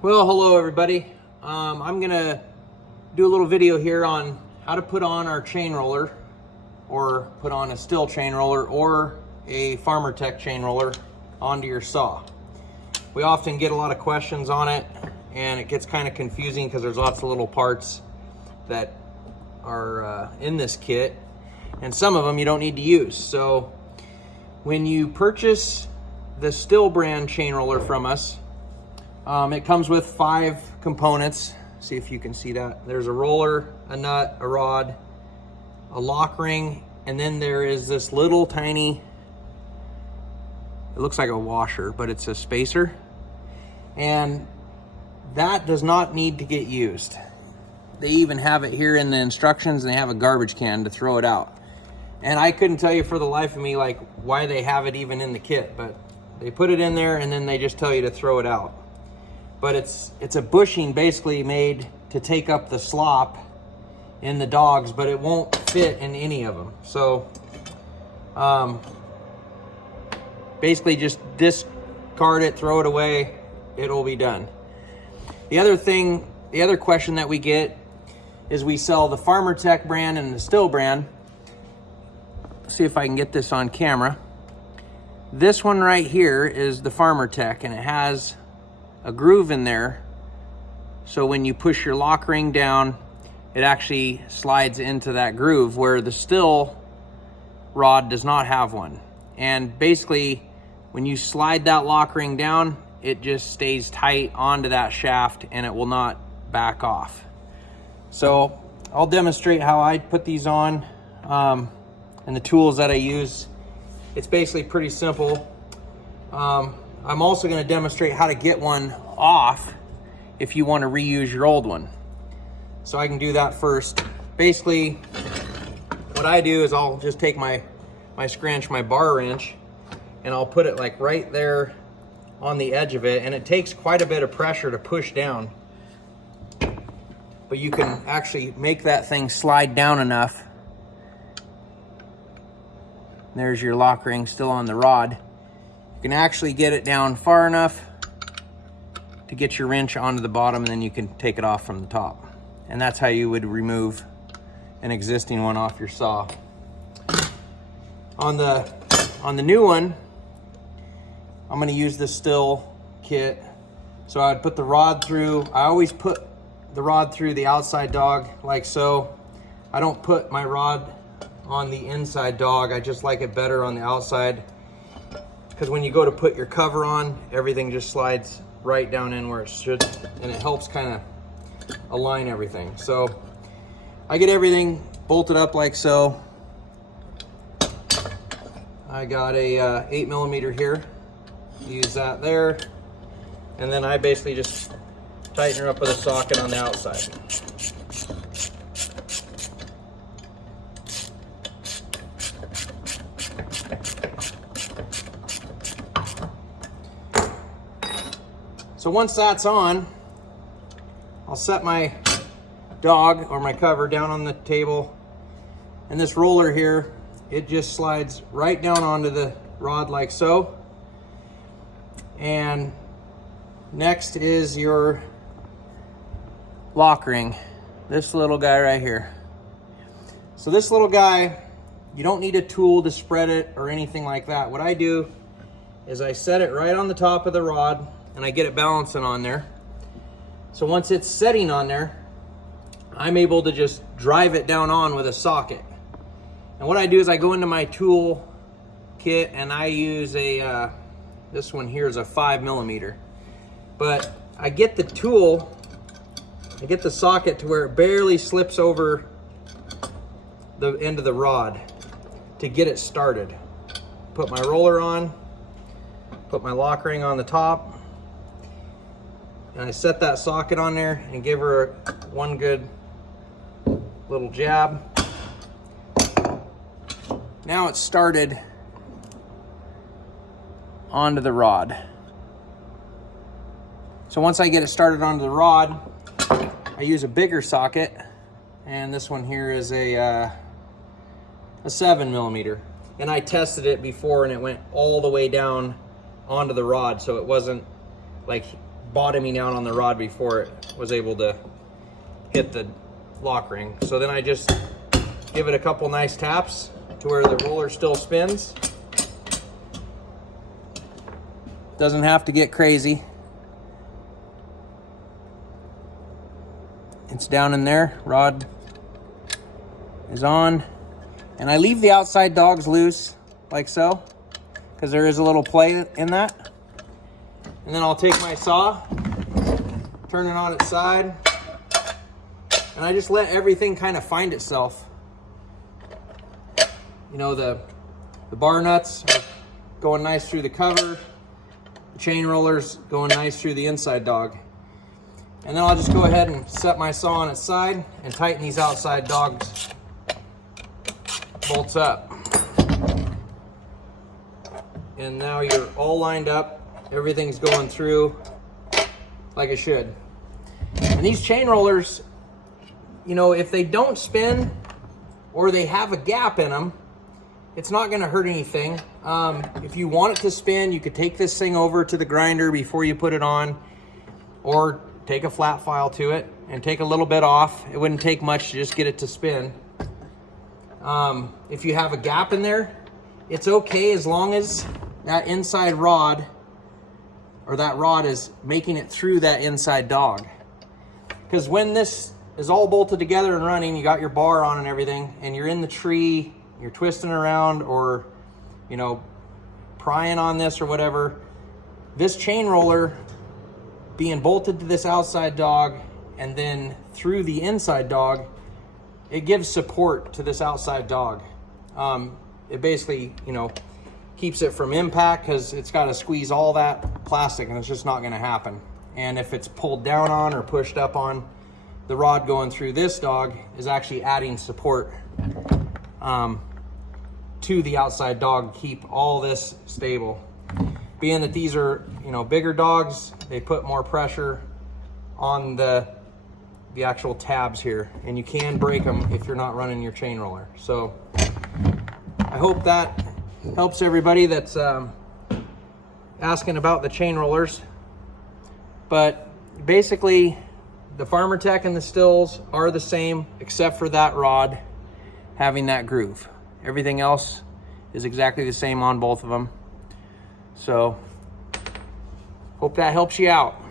Well, hello everybody. I'm gonna do a little video here on how to put on our chain roller, or put on a Stihl chain roller or a Farmertech chain roller onto your saw. We often get a lot of questions on it, and it gets kind of confusing because there's lots of little parts that are in this kit, and some of them you don't need to use. So when you purchase the Stihl brand chain roller from us, it comes with 5 components. See if you can see that. There's a roller, a nut, a rod, a lock ring, and then there is this little tiny, it looks like a washer, but it's a spacer. And that does not need to get used. They even have it here in the instructions, and they have a garbage can to throw it out. And I couldn't tell you for the life of me like why they have it even in the kit, but they put it in there and then they just tell you to throw it out. But it's a bushing basically made to take up the slop in the dogs, but it won't fit in any of them. So basically just discard it, throw it away, it'll be done. The other question that we get is we sell the Farmertech brand and the Stihl brand. Let's see if I can get this on camera. This one right here is the Farmertech, and it has a groove in there, so when you push your lock ring down, it actually slides into that groove, where the Stihl rod does not have one. And basically when you slide that lock ring down, it just stays tight onto that shaft and it will not back off. So I'll demonstrate how I put these on, and the tools that I use. It's basically pretty simple. I'm also going to demonstrate how to get one off if you want to reuse your old one. So I can do that first. Basically, what I do is I'll just take my scrunch, my bar wrench, and I'll put it like right there on the edge of it, and it takes quite a bit of pressure to push down. But you can actually make that thing slide down enough. There's your lock ring still on the rod. You can actually get it down far enough to get your wrench onto the bottom, and then you can take it off from the top. And that's how you would remove an existing one off your saw. On the new one, I'm gonna use the Stihl kit. So I would put the rod through, I always put the rod through the outside dog like so. I don't put my rod on the inside dog. I just like it better on the outside, because when you go to put your cover on, everything just slides right down in where it should, and it helps kind of align everything. So I get everything bolted up like so. I got a 8mm here, use that there, and then I basically just tighten her up with a socket on the outside. So once that's on, I'll set my dog or my cover down on the table, and this roller here, it just slides right down onto the rod like so. And next is your lock ring, this little guy right here. So this little guy, you don't need a tool to spread it or anything like that. What I do is I set it right on the top of the rod, and I get it balancing on there. So once it's setting on there, I'm able to just drive it down on with a socket. And what I do is I go into my tool kit, and I use a, this one here is a 5mm. But I get the tool, I get the socket to where it barely slips over the end of the rod to get it started. Put my roller on, put my lock ring on the top, and I set that socket on there and give her one good little jab. Now it's started onto the rod. So once I get it started onto the rod, I use a bigger socket, and this one here is a 7mm. And I tested it before, and it went all the way down onto the rod, so it wasn't like bottoming out on the rod before it was able to hit the lock ring. So then I just give it a couple nice taps to where the roller still spins. Doesn't have to get crazy. It's down in there, rod is on. And I leave the outside dogs loose, like so, because there is a little play in that. And then I'll take my saw, turn it on its side, and I just let everything kind of find itself. You know, the bar nuts are going nice through the cover, the chain rollers going nice through the inside dog. And then I'll just go ahead and set my saw on its side and tighten these outside dogs bolts up. And now you're all lined up. Everything's going through like it should. And these chain rollers, you know, if they don't spin or they have a gap in them, it's not going to hurt anything. If you want it to spin, you could take this thing over to the grinder before you put it on, or take a flat file to it and take a little bit off. It wouldn't take much to just get it to spin. If you have a gap in there, it's okay as long as that inside rod, or that rod is making it through that inside dog. Because when this is all bolted together and running, you got your bar on and everything, and you're in the tree, you're twisting around, or, you know, prying on this or whatever, this chain roller being bolted to this outside dog and then through the inside dog, it gives support to this outside dog. It basically, you know, keeps it from impact, because it's got to squeeze all that plastic and it's just not going to happen. And if it's pulled down on or pushed up on, the rod going through this dog is actually adding support to the outside dog to keep all this stable. Being that these are, you know, bigger dogs, they put more pressure on the actual tabs here, and you can break them if you're not running your chain roller. So I hope that helps everybody that's asking about the chain rollers. But basically, the Farmertech and the Stills are the same, except for that rod having that groove. Everything else is exactly the same on both of them. So hope that helps you out.